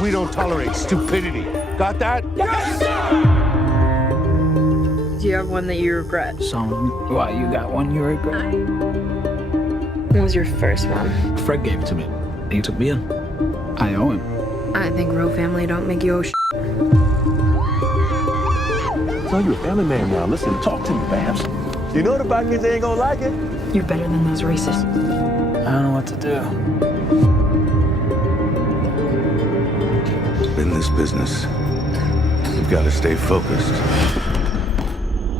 we don't tolerate stupidity. Got that? Yes, sir! Do you have one that you regret? Some. Why, you got one you regret? What was your first one? Fred gave it to me. He took me in. I owe him. I think real family don't make you owe shit. So you're a family man now. Listen, talk to me, Babs. You know the Bikers ain't gonna like it. You're better than those racists. I don't know what to do. In this business, you've got to stay focused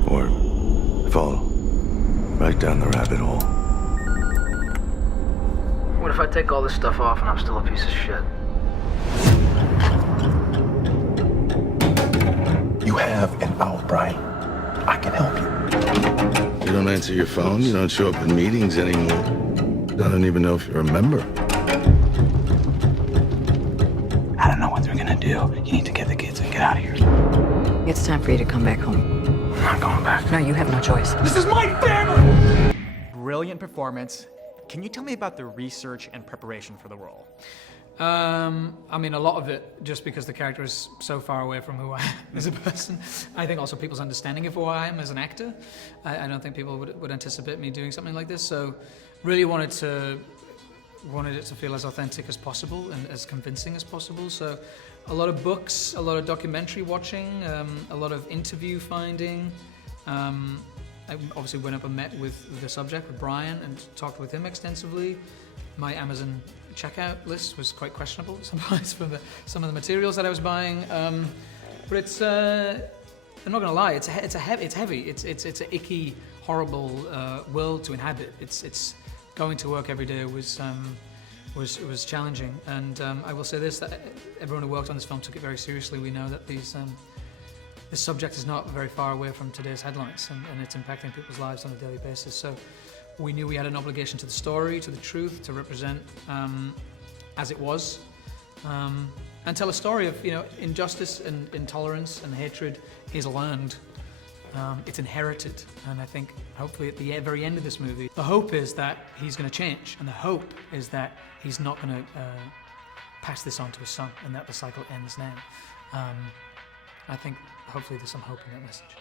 or fall right down the rabbit hole. What if I take all this stuff off and I'm still a piece of shit? You have an out, Brian. I can help you. You don't answer your phone. You don't show up in meetings anymore. I don't even know if you're a member. I don't know what they're gonna do. You need to get the kids and get out of here. It's time for you to come back home. I'm not going back. No, you have no choice. This is my family! Brilliant performance. Can you tell me about the research and preparation for the role? I mean, a lot of it just because the character is so far away from who I am as a person. I think also people's understanding of who I am as an actor. I don't think people would anticipate me doing something like this. So really wanted it to feel as authentic as possible and as convincing as possible. So a lot of books, a lot of documentary watching, a lot of interview finding. I obviously went up and met with the subject, with Brian, and talked with him extensively. My Amazon checkout list was quite questionable sometimes from some of the materials that I was buying. But it's, I'm not gonna lie, it's heavy. It's an icky, horrible world to inhabit. It's going to work every day was challenging. And I will say this, that everyone who worked on this film took it very seriously. We know that this subject is not very far away from today's headlines, and it's impacting people's lives on a daily basis. So we knew we had an obligation to the story, to the truth, to represent as it was, and tell a story of, injustice and intolerance and hatred is learned. It's inherited, and I think hopefully at the very end of this movie, the hope is that he's going to change, and the hope is that he's not going to pass this on to his son, and that the cycle ends now. I think hopefully there's some hope in that message.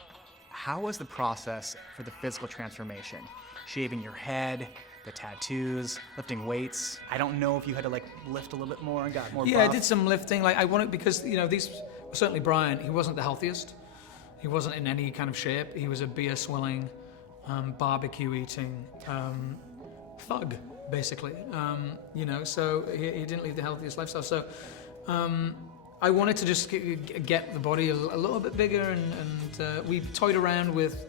How was the process for the physical transformation? Shaving your head, the tattoos, lifting weights. I don't know if you had to lift a little bit more and got more Yeah, buff. I did some lifting. I wanted, because these, certainly Brian, he wasn't the healthiest. He wasn't in any kind of shape. He was a beer swilling, barbecue eating thug, basically. So he didn't lead the healthiest lifestyle. So I wanted to just get the body a little bit bigger, and we toyed around with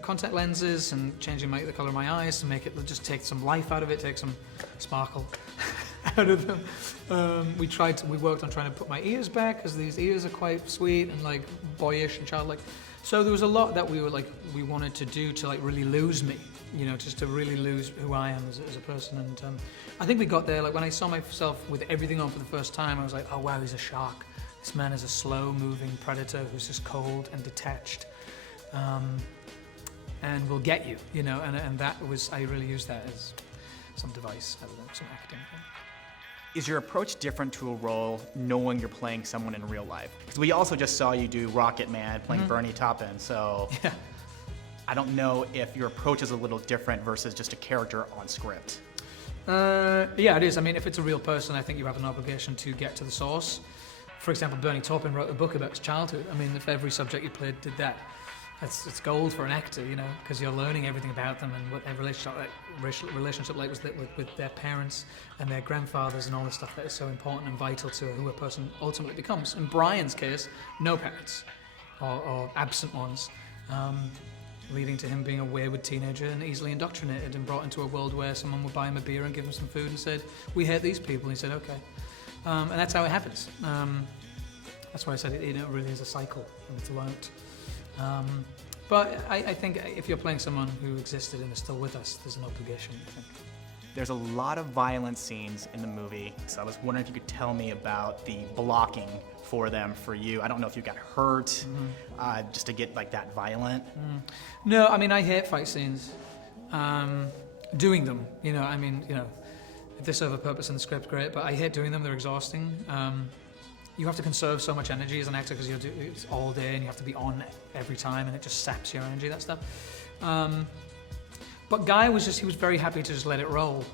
contact lenses and changing the color of my eyes to make it just take some life out of it, take some sparkle out of them. We worked on trying to put my ears back, because these ears are quite sweet and boyish and childlike. So there was a lot that we wanted to do to really lose me, just to really lose who I am as a person. And I think we got there. When I saw myself with everything on for the first time, I was like, oh wow, he's a shark. This man is a slow-moving predator who's just cold and detached. And will get you, and that was, I really used that as some device rather than some acting thing. Is your approach different to a role knowing you're playing someone in real life? Because we also just saw you do Rocket Man playing Bernie Taupin, so Yeah. I don't know if your approach is a little different versus just a character on script. Yeah, it is. I mean, if it's a real person, I think you have an obligation to get to the source. For example, Bernie Taupin wrote a book about his childhood. I mean, if every subject you played did that, it's gold for an actor, because you're learning everything about them and what their relationship was with their parents and their grandfathers and all the stuff that is so important and vital to who a person ultimately becomes. In Brian's case, no parents, or absent ones, leading to him being a wayward teenager and easily indoctrinated and brought into a world where someone would buy him a beer and give him some food and said, "We hate these people." And he said, "Okay." And that's how it happens. That's why I said it really is a cycle, and it's learnt. But I think if you're playing someone who existed and is still with us, there's an obligation, I think. There's a lot of violent scenes in the movie, so I was wondering if you could tell me about the blocking for them for you. I don't know if you got hurt just to get that violent. No, I mean, I hate fight scenes. Doing them, if they serve a purpose in the script, great, but I hate doing them, they're exhausting. you have to conserve so much energy as an actor because you do it all day and you have to be on every time, and it just saps your energy, that stuff. But Guy was he was very happy to just let it roll.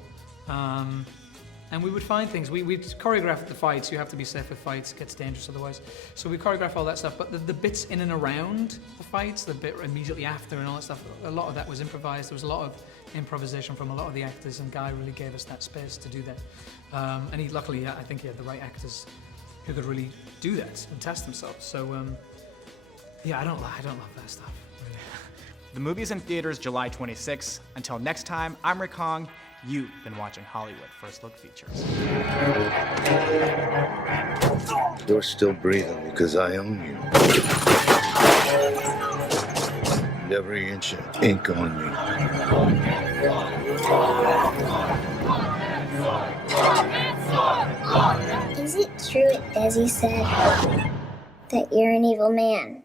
And we would find things. We'd choreograph the fights. You have to be safe with fights. It gets dangerous otherwise. So we choreograph all that stuff. But the bits in and around the fights, the bit immediately after and all that stuff, a lot of that was improvised. There was a lot of improvisation from a lot of the actors, and Guy really gave us that space to do that. And he luckily, I think he had the right actors who could really do that and test themselves. So yeah, I don't love that stuff. The movie's in theaters July 26th. Until next time, I'm Rick Hong. You've been watching Hollywood First Look Features. You're still breathing because I own you. And every inch of ink on you. Is it true, as he said, that you're an evil man?